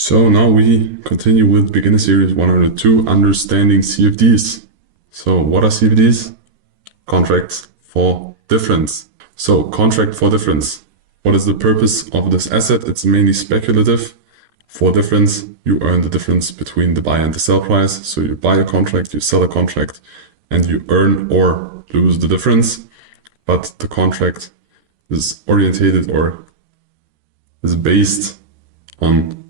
So now we continue with beginner series 102, understanding CFDs. So what are CFDs? Contracts for difference. So contract for difference. What is the purpose of this asset? It's mainly speculative. For difference, you earn the difference between the buy and the sell price. So you buy a contract, you sell a contract, and you earn or lose the difference. But the contract is orientated or is based on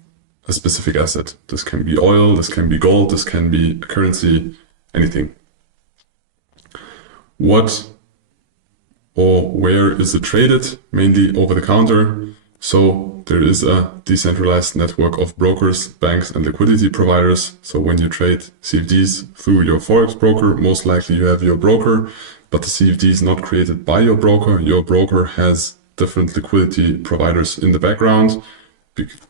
a specific asset. This can be oil, this can be gold, this can be a currency, anything. What or where is it traded? Mainly over the counter. So there is a decentralized network of brokers, banks, and liquidity providers. So when you trade CFDs through your Forex broker, most likely you have your broker, but the CFD is not created by your broker. Your broker has different liquidity providers in the background.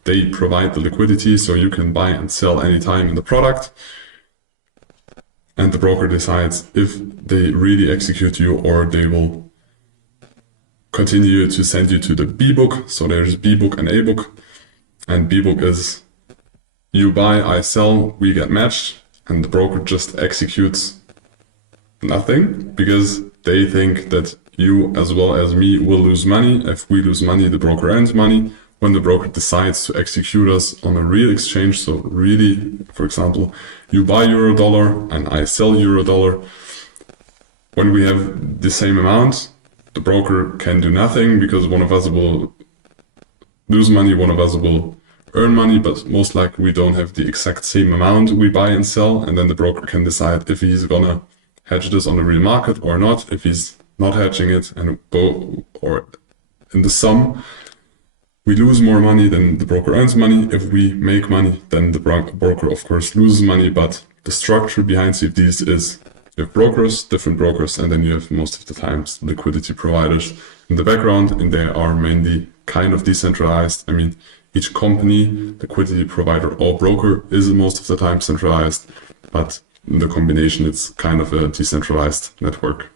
They provide the liquidity so you can buy and sell anytime in the product. And the broker decides if they really execute you or they will continue to send you to the B book. So there's B book and A book. And B book is you buy, I sell, we get matched. And the broker just executes nothing because they think that you as well as me will lose money. If we lose money, the broker earns money. When the broker decides to execute us on a real exchange, so really, for example, you buy euro dollar and I sell euro dollar, when we have the same amount, the broker can do nothing because one of us will lose money, one of us will earn money, but most likely we don't have the exact same amount we buy and sell, and then the broker can decide if he's gonna hedge this on the real market or not. If he's not hedging it and or in the sum, we lose more money, then the broker earns money. If we make money, then the broker, of course, loses money. But the structure behind CFDs is you have brokers, different brokers, and then you have most of the times liquidity providers in the background, and they are mainly kind of decentralized. I mean, each company, liquidity provider or broker is most of the time centralized, but in the combination, it's kind of a decentralized network.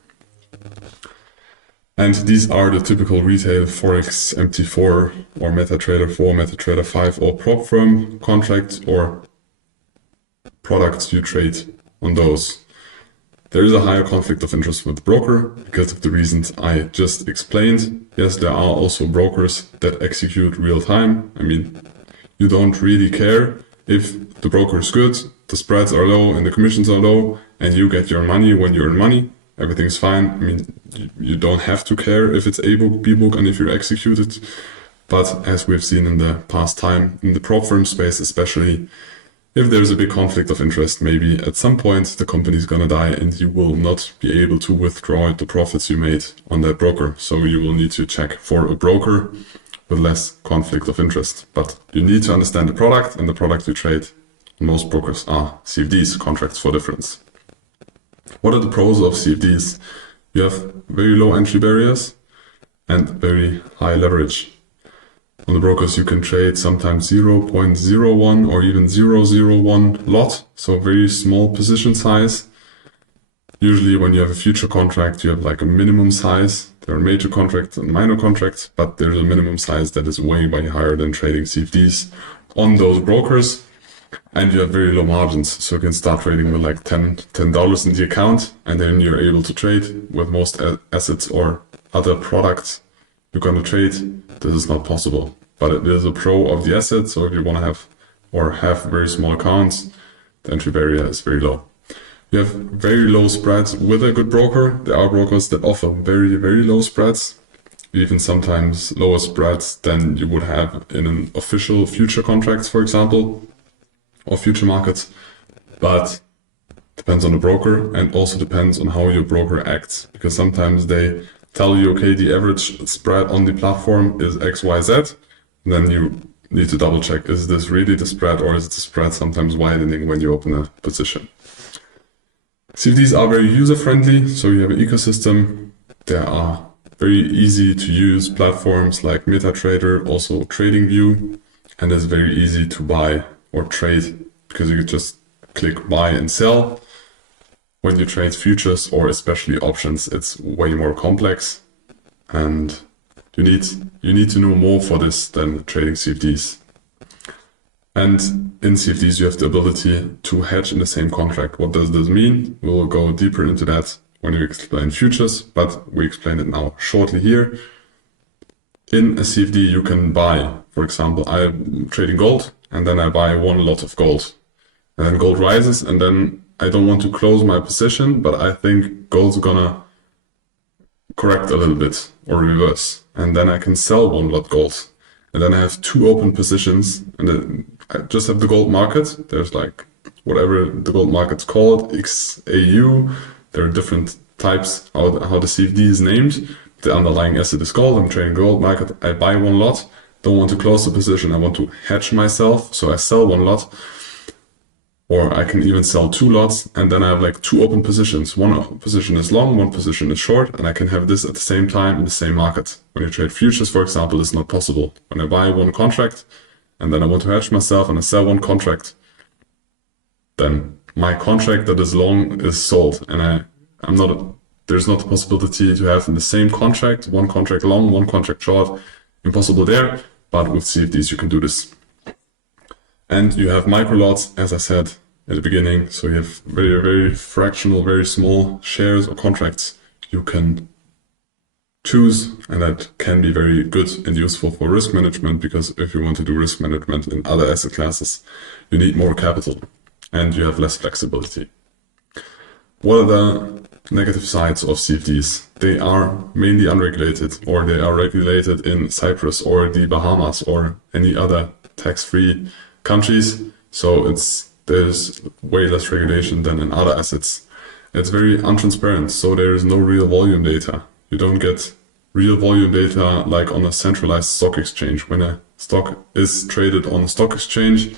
And these are the typical retail Forex MT4 or MetaTrader 4, MetaTrader 5 or prop firm contracts or products you trade on those. There is a higher conflict of interest with the broker because of the reasons I just explained. Yes, there are also brokers that execute real time. I mean, you don't really care if the broker is good, the spreads are low and the commissions are low, and you get your money when you earn money. Everything's fine. I mean, you don't have to care if it's A book, B book, and if you execute it. But as we've seen in the past time, in the prop firm space especially, if there's a big conflict of interest, maybe at some point the company is gonna die and you will not be able to withdraw the profits you made on that broker. So you will need to check for a broker with less conflict of interest. But you need to understand the product, and the product you trade, most brokers are CFDs, contracts for difference. What are the pros of CFDs? You have very low entry barriers and very high leverage. On the brokers, you can trade sometimes 0.01 or even 0.01 lot, so very small position size. Usually when you have a future contract, you have like a minimum size. There are major contracts and minor contracts, but there's a minimum size that is way higher than trading CFDs on those brokers. And you have very low margins, so you can start trading with like $10 in the account, and then you're able to trade with most assets or other products you're going to trade. This is not possible, but it is a pro of the asset. So if you want to have very small accounts, the entry barrier is very low. You have very low spreads with a good broker. There are brokers that offer very low spreads, even sometimes lower spreads than you would have in an official future contracts, for example, or future markets, but depends on the broker and also depends on how your broker acts, because sometimes they tell you, okay, the average spread on the platform is XYZ, and then you need to double check, is this really the spread or is the spread sometimes widening when you open a position? CFDs are very user-friendly, so you have an ecosystem. There are very easy to use platforms like MetaTrader, also TradingView, and it's very easy to buy or trade because you can just click buy and sell. When you trade futures or especially options, it's way more complex, and you need to know more for this than trading CFDs. And in CFDs, you have the ability to hedge in the same contract. What does this mean? We'll go deeper into that when we explain futures, but we explain it now shortly here. In a CFD, you can buy, for example, I'm trading gold, and then I buy one lot of gold. And then gold rises, and then I don't want to close my position, but I think gold's gonna correct a little bit or reverse. And then I can sell one lot gold. And then I have two open positions, and then I just have the gold market. There's like whatever the gold market's called, XAU. There are different types how the CFD is named. The underlying asset is gold. I'm trading gold market. I buy one lot. Don't want to close the position. I want to hedge myself. So I sell one lot. Or I can even sell two lots, and then I have like two open positions. One position is long, one position is short, and I can have this at the same time in the same market. When you trade futures, for example, it's not possible. When I buy one contract, and then I want to hedge myself, and I sell one contract, then my contract that is long is sold, and there's not a possibility to have in the same contract, one contract long, one contract short. Impossible there, but with CFDs you can do this. And you have micro lots, as I said at the beginning. So you have very, very fractional, very small shares or contracts you can choose. And that can be very good and useful for risk management, because if you want to do risk management in other asset classes, you need more capital and you have less flexibility. What are the negative sides of CFDs? They are mainly unregulated, or they are regulated in Cyprus or the Bahamas or any other tax-free countries, so there's way less regulation than in other assets. It's very untransparent, so there is no real volume data. You don't get real volume data like on a centralized stock exchange. When a stock is traded on a stock exchange,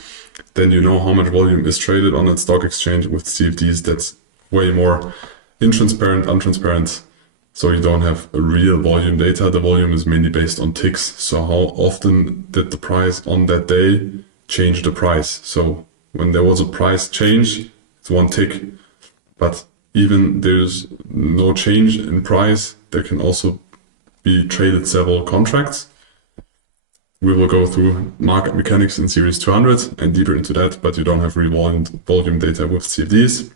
then you know how much volume is traded on that stock exchange. With CFDs, that's way more untransparent. So you don't have a real volume data. The volume is mainly based on ticks. So how often did the price on that day change the price? So when there was a price change, it's one tick. But even there's no change in price, there can also be traded several contracts. We will go through market mechanics in series 200 and deeper into that, but you don't have real volume data with CFDs.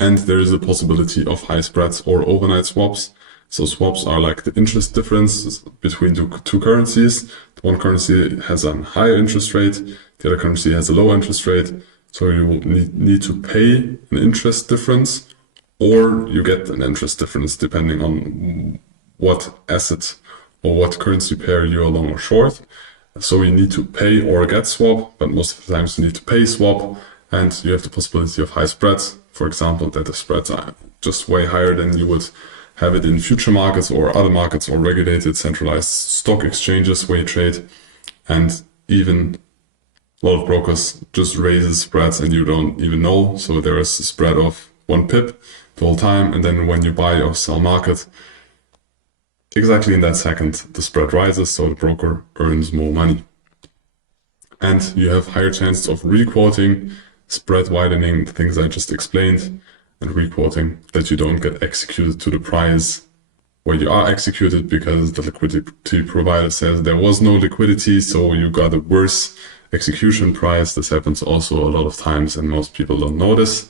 And there is a possibility of high spreads or overnight swaps. So swaps are like the interest difference between two currencies. One currency has a higher interest rate, the other currency has a lower interest rate. So you will need to pay an interest difference, or you get an interest difference depending on what asset or what currency pair you are long or short. So you need to pay or get swap, but most of the times you need to pay swap, and you have the possibility of high spreads. For example, that the spreads are just way higher than you would have it in future markets or other markets or regulated centralized stock exchanges where you trade. And even a lot of brokers just raises spreads and you don't even know. So there is a spread of 1 pip the whole time. And then when you buy or sell market, exactly in that second, the spread rises. So the broker earns more money. And you have higher chances of requoting, spread widening, the things I just explained, and requoting, that you don't get executed to the price where you are executed because the liquidity provider says there was no liquidity, so you got a worse execution price. This happens also a lot of times and most people don't notice.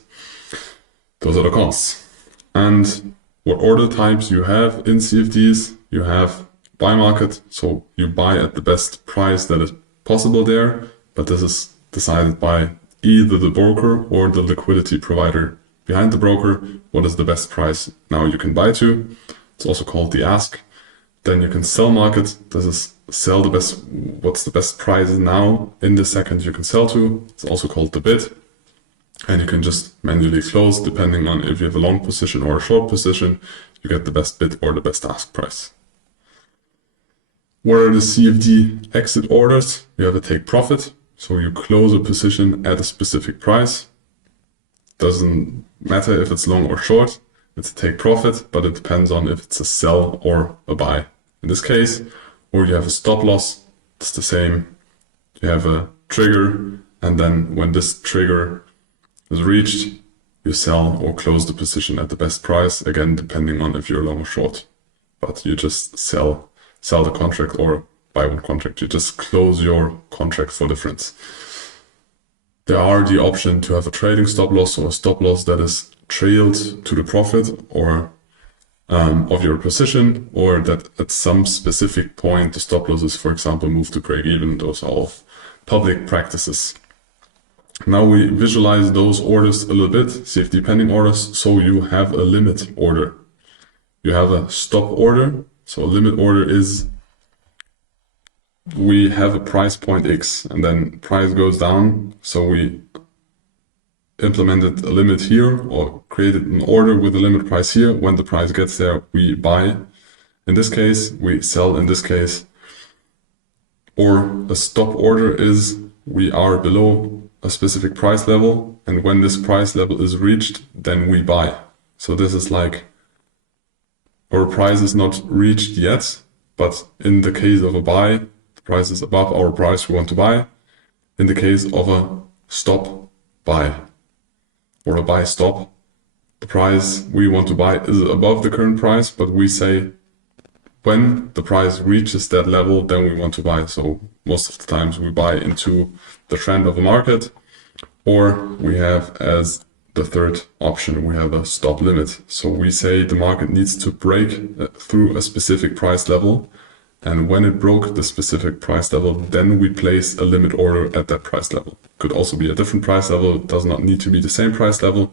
Those are the costs. And what order types you have in CFDs? You have buy market, so you buy at the best price that is possible there, but this is decided by either the broker or the liquidity provider behind the broker. What is the best price now you can buy to? It's also called the ask. Then you can sell market. This is sell the best, what's the best price now in the second you can sell to. It's also called the bid. And you can just manually close depending on if you have a long position or a short position. You get the best bid or the best ask price. What are the CFD exit orders? You have a take profit. So you close a position at a specific price. Doesn't matter if it's long or short. It's a take profit, but it depends on if it's a sell or a buy in this case. Or you have a stop loss. It's the same. You have a trigger, and then when this trigger is reached, you sell or close the position at the best price, again depending on if you're long or short. But you just sell the contract or buy one contract. You just close your contract for difference. There are the option to have a trading stop loss or a stop loss that is trailed to the profit or of your position, or that at some specific point the stop loss is, for example, moved to break even. Those are all public practices. Now we visualize those orders a little bit, CFD pending orders. So you have a limit order. You have a stop order. So a limit order is, we have a price point X and then price goes down. So we implemented a limit here or created an order with a limit price here. When the price gets there, we buy. In this case, we sell in this case. Or a stop order is, we are below a specific price level, and when this price level is reached, then we buy. So this is like, our price is not reached yet, but in the case of a buy, the price is above our price we want to buy. In the case of a stop buy or a buy stop, the price we want to buy is above the current price, but we say when the price reaches that level, then we want to buy. So most of the times we buy into the trend of the market, or we have as the third option, we have a stop limit. So we say the market needs to break through a specific price level. And when it broke the specific price level, then we place a limit order at that price level. Could also be a different price level. It does not need to be the same price level,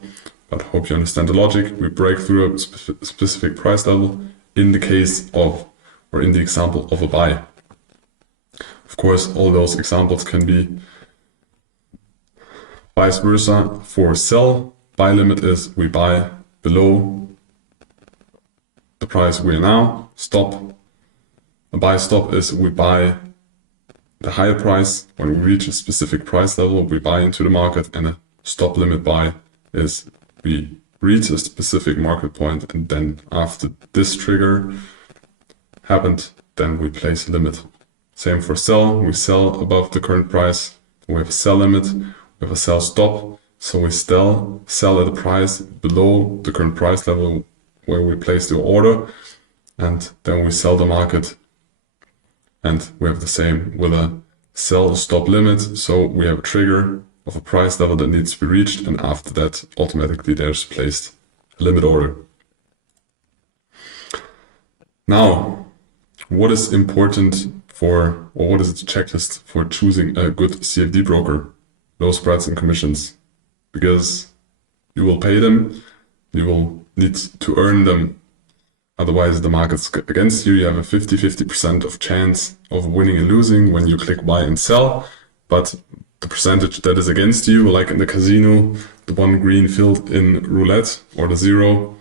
but I hope you understand the logic. We break through a specific price level in the case of, or in the example of a buy. Of course, all those examples can be vice versa for sell. Buy limit is we buy below the price we are now. Stop. A buy stop is we buy the higher price. When we reach a specific price level, we buy into the market, and a stop limit buy is we reach a specific market point, and then after this trigger happened, then we place a limit. Same for sell. We sell above the current price. We have a sell limit. We have a sell stop. So we sell at a price below the current price level where we place the order, and then we sell the market. And we have the same with a sell stop limit. So we have a trigger of a price level that needs to be reached, and after that, automatically there's placed a limit order. Now, what is important for, or what is the checklist for choosing a good CFD broker? Low spreads and commissions. Because you will pay them, you will need to earn them. Otherwise, the market's against you. You have a 50-50% of chance of winning and losing when you click buy and sell. But the percentage that is against you, like in the casino, the one green filled in roulette or the zero,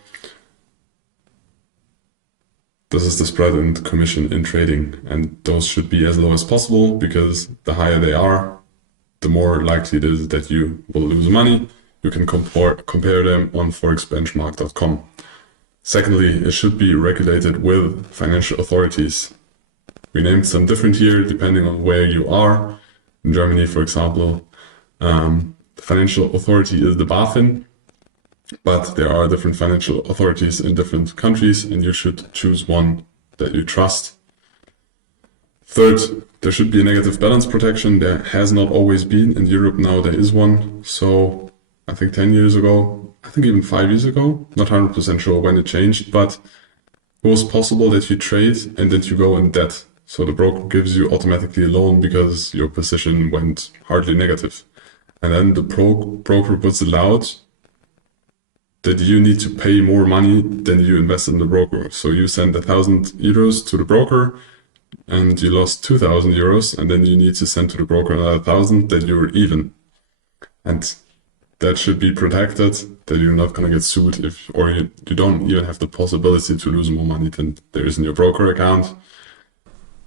this is the spread and commission in trading. And those should be as low as possible, because the higher they are, the more likely it is that you will lose money. You can compare them on forexbenchmark.com. Secondly, it should be regulated with financial authorities. We named some different here depending on where you are. In Germany, for example, the financial authority is the BaFin, but there are different financial authorities in different countries, and you should choose one that you trust. Third, there should be a negative balance protection. There has not always been. In Europe now there is one. So I think 10 years ago, I think even 5 years ago, not 100% sure when it changed, but it was possible that you trade and that you go in debt. So the broker gives you automatically a loan because your position went hardly negative. And then the broker puts allowed that you need to pay more money than you invest in the broker. So you send 1,000 euros to the broker and you lost 2,000 euros, and then you need to send to the broker another 1,000, then you're even. And that should be protected, that you're not going to get sued if, or you don't even have the possibility to lose more money than there is in your broker account.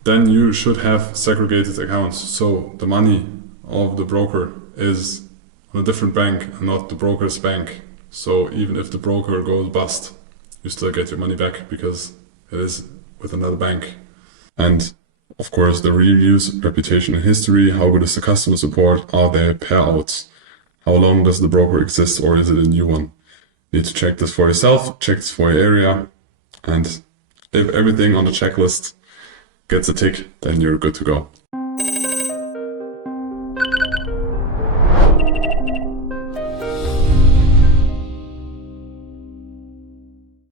Then you should have segregated accounts. So the money of the broker is on a different bank and not the broker's bank. So even if the broker goes bust, you still get your money back because it is with another bank. And of course, the reviews, reputation and history. How good is the customer support? Are there payouts? How long does the broker exist, or is it a new one? You need to check this for yourself, check this for your area. And if everything on the checklist gets a tick, then you're good to go.